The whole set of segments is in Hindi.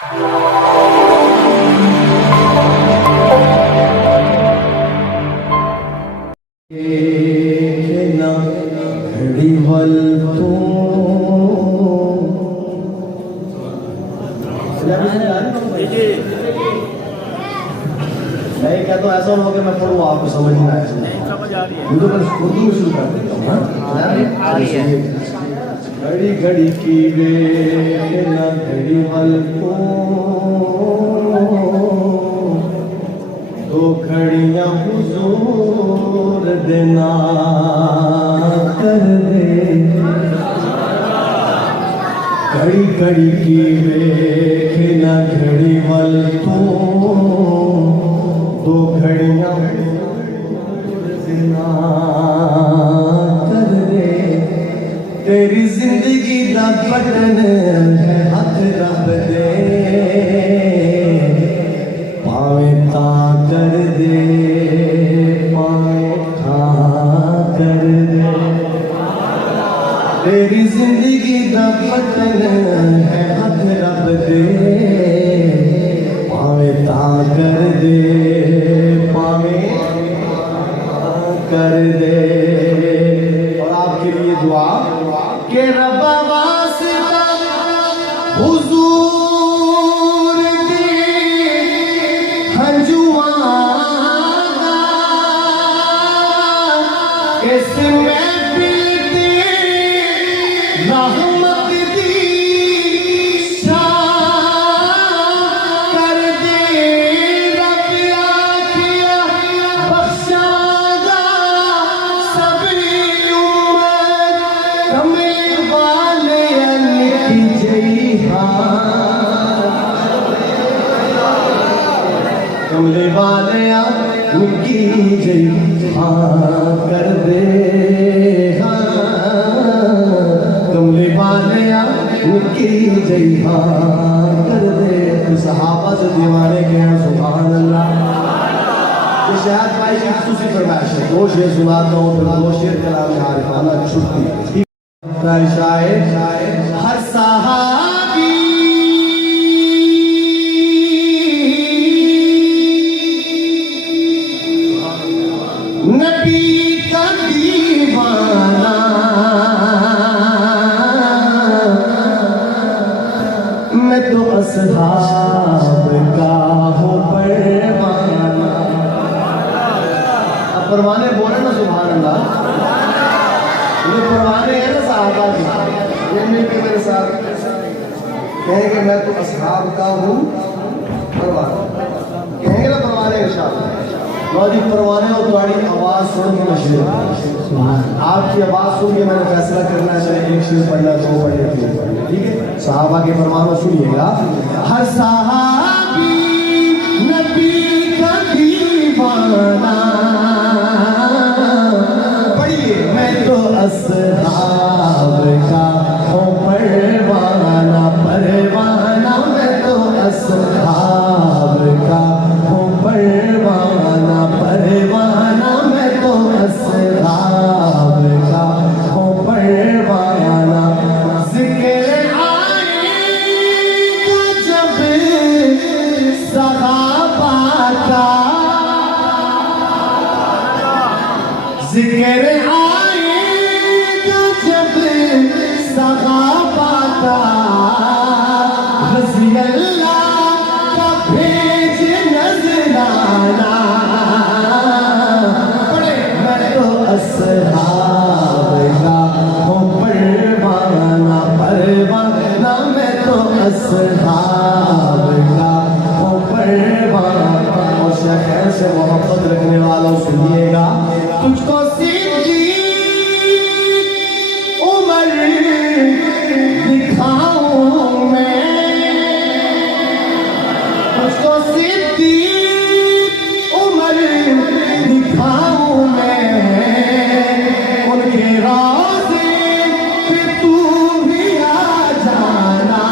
नहीं क्या तो ऐसा हो कि मैं पढ़ूँ आपको समझ नहीं आया? नहीं समझ आ रही है। उर्दू में शुरू कर देता हूँ। आ रही है। घड़ी घड़ी की वे ना घड़ी वल को दो घड़ियाँ हुजूर देना कर दे। घड़ी घड़ी की वे ना घड़ी वल को दो घड़ियाँ देना कर दे। तेरी जिंदगी दा बटन है हथ रब दे पावे ता कर दे पावे खा कर दे। तेरी जिंदगी दा बटन है हथ रब दे पावे ता कर दे पावे कर दे। और आपके लिए दुआ के रब्बा वास्ता हुजूर दी हंजुआ इसमें पीती रहमत दी शान कर दे। रब आखिया बख्शागा सभी उम्मत कमले वाले की जई कमले वाले की जई कर दे। कमले वाले की जई कर दे। तो सहाबा से दीवाने के हैं सुभान अल्लाह। तो शायद भाई की खुशी फरमाइश है। दो शेर सुनाता हूँ फिर दो शेर कलाम आरिफाना छुट्टी। शायर हर सहाबी नबी का दीवाना मैं तो असहाब का हूँ परवाना। अब परवाने बोले ना सुभान अल्लाह। ये परवाने हैं ना साहबा के। ये मिलके मेरे साथ कहेंगे मैं तो असहाब का हूँ परवाना। कहेंगे ना परवाने इंशाअल्लाह। जी परवाने और तुम्हारी आवाज़ सुन के मशहूर। आपकी आवाज़ सुन के मैंने फैसला करना है एक शेर पढ़ना दो पढ़ना तीन पढ़ना। ठीक है साहबा के परवानों सुनिएगा। हर सहाबी नबी का दीवाना पढ़िए मैं तो असहाब का हूँ परवाना परवाना। मैं तो असहाब का हूँ परवाना परवाना। मैं तो असहाब का हूँ परवाना। जिक्र आएगा जब सहाबा का जिक्र आएगा जब सहाबा का रज़ी अल्लाह का भेज नजराना पढ़े। मैं तो असहाब का हूँ परवाना परवाना। मैं तो असहाब का हूँ परवाना। और शहर से मोहब्बत रखने वालों सुनिएगा। तुझको सिद्दीक़ उमर दिखाऊं मैं। तुझको सिद्दीक़ उमर दिखाऊं मैं। उनके रोज़े पे तू भी आ जाना।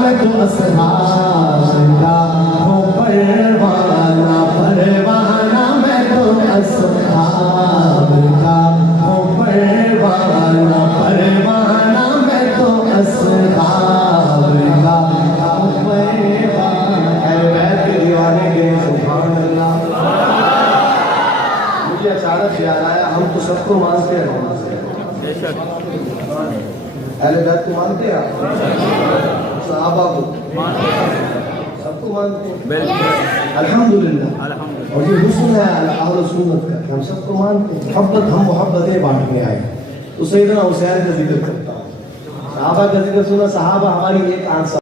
मैं तो असहाब का हूँ परवाना परवाना। मैं तो असहाब का हूँ परवाना परवाना। मैं तो असहाब का मुझे अचानक ख्याल आया हम तो सबको मानते हैं बेशक अहले बैत को मानते हैं आप, सहाबा को सबको मानते हैं बिल्कुल अल्हम्दुलिल्लाह। अल्हम्दुलिल्लाह। और ये हुस्न है अहले सुन्नत का कि हम सबको मानते हैं। मोहब्बत हम मोहब्बतें बांटने आए। तो सैयदना हुसैन का जिक्र करता हूँ, सहाबा का जिक्र सुना, सहाबा हमारी एक आंख